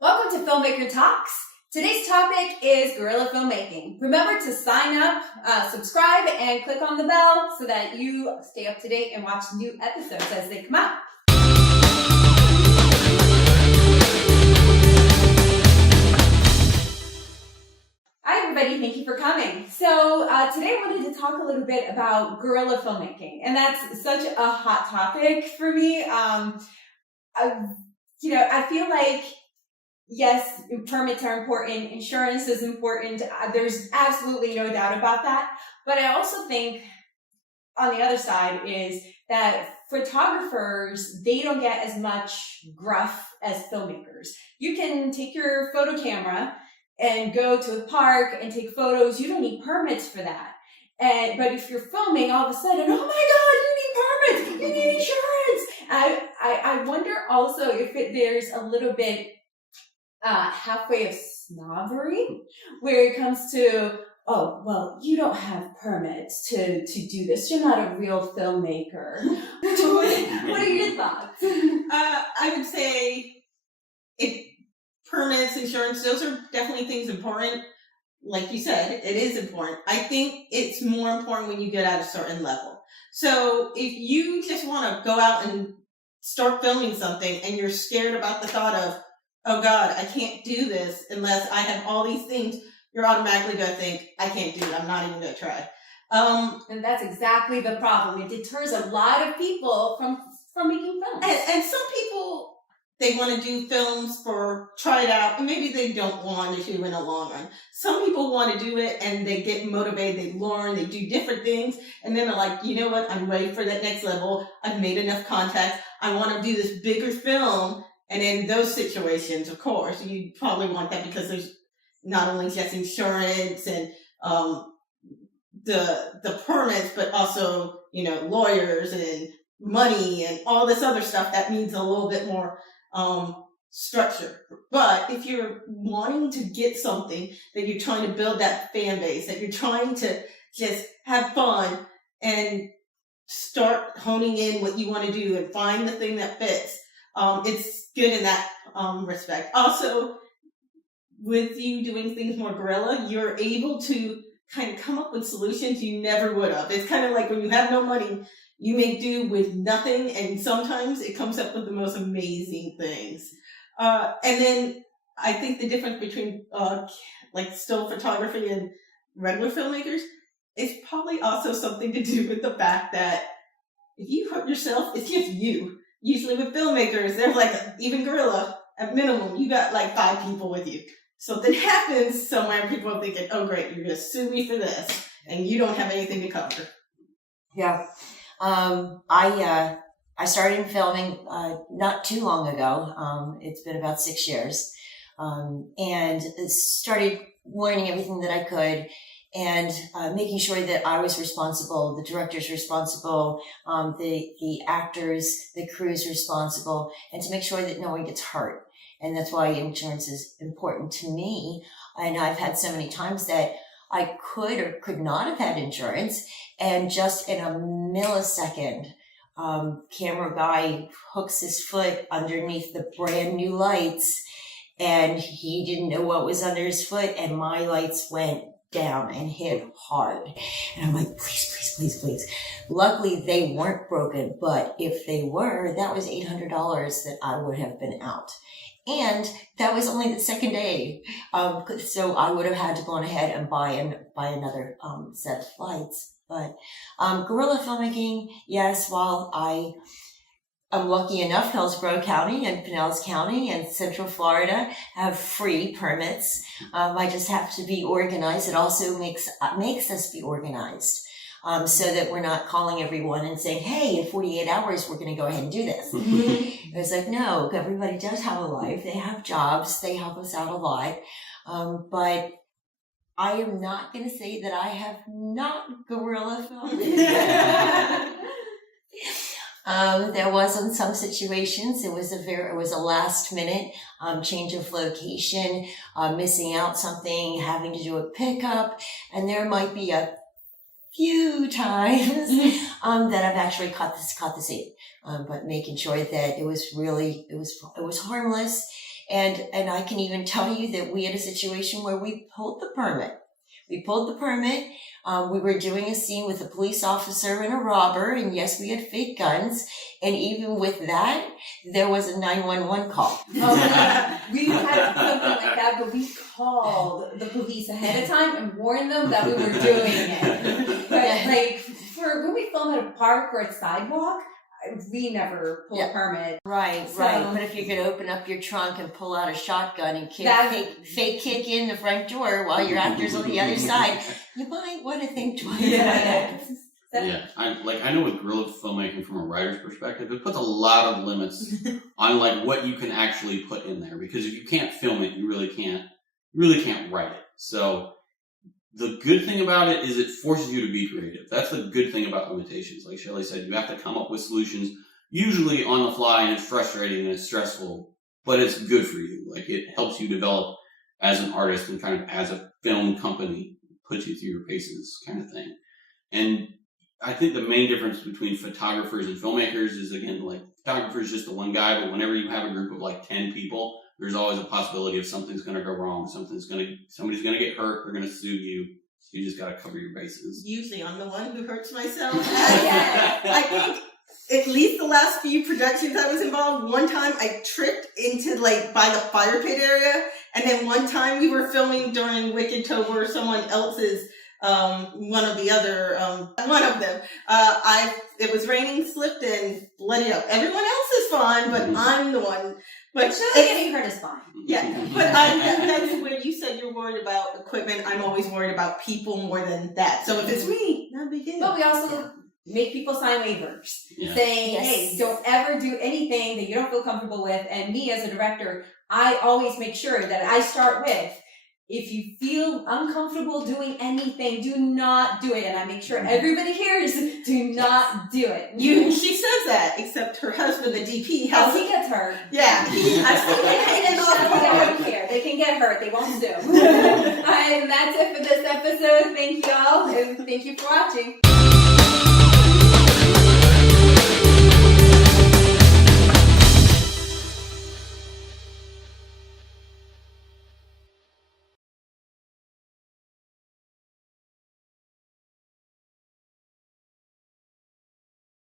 Welcome to Filmmaker Talks. Today's topic is guerrilla filmmaking. Remember to sign up, subscribe, and click on the bell so that you stay up to date and watch new episodes as they come out. Hi everybody, thank you for coming. So today I wanted to talk a little bit about guerrilla filmmaking, and that's such a hot topic for me. I feel like, yes, permits are important, insurance is important, there's absolutely no doubt about that. But I also think on the other side is that photographers, they don't get as much gruff as filmmakers. You can take your photo camera and go to a park and take photos. You don't need permits for that. But if you're filming, all of a sudden, oh my God, you need permits, you need insurance. I wonder also if there's a little bit halfway of snobbery where it comes to, oh, well, you don't have permits to do this. You're not a real filmmaker. What are your thoughts? I would say permits, insurance, those are definitely things important. Like you said, it is important. I think it's more important when you get at a certain level. So if you just want to go out and start filming something and you're scared about the thought of, oh God, I can't do this unless I have all these things, you're automatically going to think, I can't do it. I'm not even going to try. And that's exactly the problem. It deters a lot of people from making films. And some people, they want to do films try it out, and maybe they don't want to do in the long run. Some people want to do it and they get motivated, they learn, they do different things, and then they're like, you know what, I'm ready for that next level. I've made enough contacts. I want to do this bigger film. And in those situations, of course, you probably want that because there's not only just insurance and the permits, but also, lawyers and money and all this other stuff that needs a little bit more structure. But if you're wanting to get something, that you're trying to build that fan base, that you're trying to just have fun and start honing in what you want to do and find the thing that fits, it's good in that respect. Also, with you doing things more guerrilla, you're able to kind of come up with solutions you never would have. It's kind of like when you have no money, you make do with nothing, and sometimes it comes up with the most amazing things. And then I think the difference between still photography and regular filmmakers is probably also something to do with the fact that if you hurt yourself, it's just you. Usually with filmmakers, they're like, even guerrilla, at minimum, you got like 5 people with you. Something happens somewhere, people are thinking, oh great, you're going to sue me for this, and you don't have anything to cover. Yeah. I started filming not too long ago. It's been about 6 years, and started learning everything that I could, and making sure that I was responsible, the director's responsible, the actors, the crew's responsible, and to make sure that no one gets hurt. And that's why insurance is important to me. And I've had so many times that I could or could not have had insurance, and just in a millisecond, camera guy hooks his foot underneath the brand new lights, and he didn't know what was under his foot, and my lights went down and hit hard. And I'm like, please. Luckily, they weren't broken, but if they were, that was $800 that I would have been out. And that was only the second day. So I would have had to go on ahead and buy another set of lights. But guerrilla filmmaking, yes, while I'm lucky enough, Hillsborough County and Pinellas County and Central Florida have free permits. I just have to be organized. It also makes us be organized. So that we're not calling everyone and saying, hey, in 48 hours, we're going to go ahead and do this. It was like, no, everybody does have a life. They have jobs. They help us out a lot. But I am not going to say that I have not guerrilla filmed. There was in some situations, it was a last minute, change of location, missing out something, having to do a pickup. And there might be a few times that I've actually caught the scene, but making sure that it was harmless, And I can even tell you that we had a situation where we pulled the permit. We were doing a scene with a police officer and a robber, and yes, we had fake guns. And even with that, there was a 911 call. Oh, we had something like that, but we called the police ahead of time and warned them that we were doing it. But like, for when we film at a park or a sidewalk, we never pull a permit. Right. But if you're going to open up your trunk and pull out a shotgun and fake kick in the front door while your actor's on the other side, you might want to think twice. Yeah, I know with guerrilla filmmaking from a writer's perspective, it puts a lot of limits on like what you can actually put in there, because if you can't film it, you really can't write it. So the good thing about it is it forces you to be creative. That's the good thing about limitations. Like Shelley said, you have to come up with solutions, usually on the fly, and it's frustrating and it's stressful, but it's good for you. Like, it helps you develop as an artist and kind of as a film company, puts you through your paces kind of thing. And I think the main difference between photographers and filmmakers is, again, like, photographer is just the one guy, but whenever you have a group of like 10 people, there's always a possibility of something's going to go wrong. Somebody's going to get hurt. They're going to sue you. So you just got to cover your bases. Usually I'm the one who hurts myself. I think at least the last few productions I was involved, one time I tripped into like by the fire pit area. And then one time we were filming during Wicked-tober, someone else's, one of them, it was raining, slipped, and bloody up. Everyone else is fine, but I'm the one. But getting hurt is fine. Yeah, but that's where you said you're worried about equipment. I'm always worried about people more than that. So if it's me, not a big deal. But we also make people sign waivers saying, hey, don't ever do anything that you don't feel comfortable with. And me as a director, I always make sure that I start with, if you feel uncomfortable doing anything, do not do it. And I make sure everybody hears, do not do it. She says that, except her husband, the DP, has... he gets hurt. Yeah. I don't care. They can get hurt. They won't sue. And that's it for this episode. Thank you all, and thank you for watching.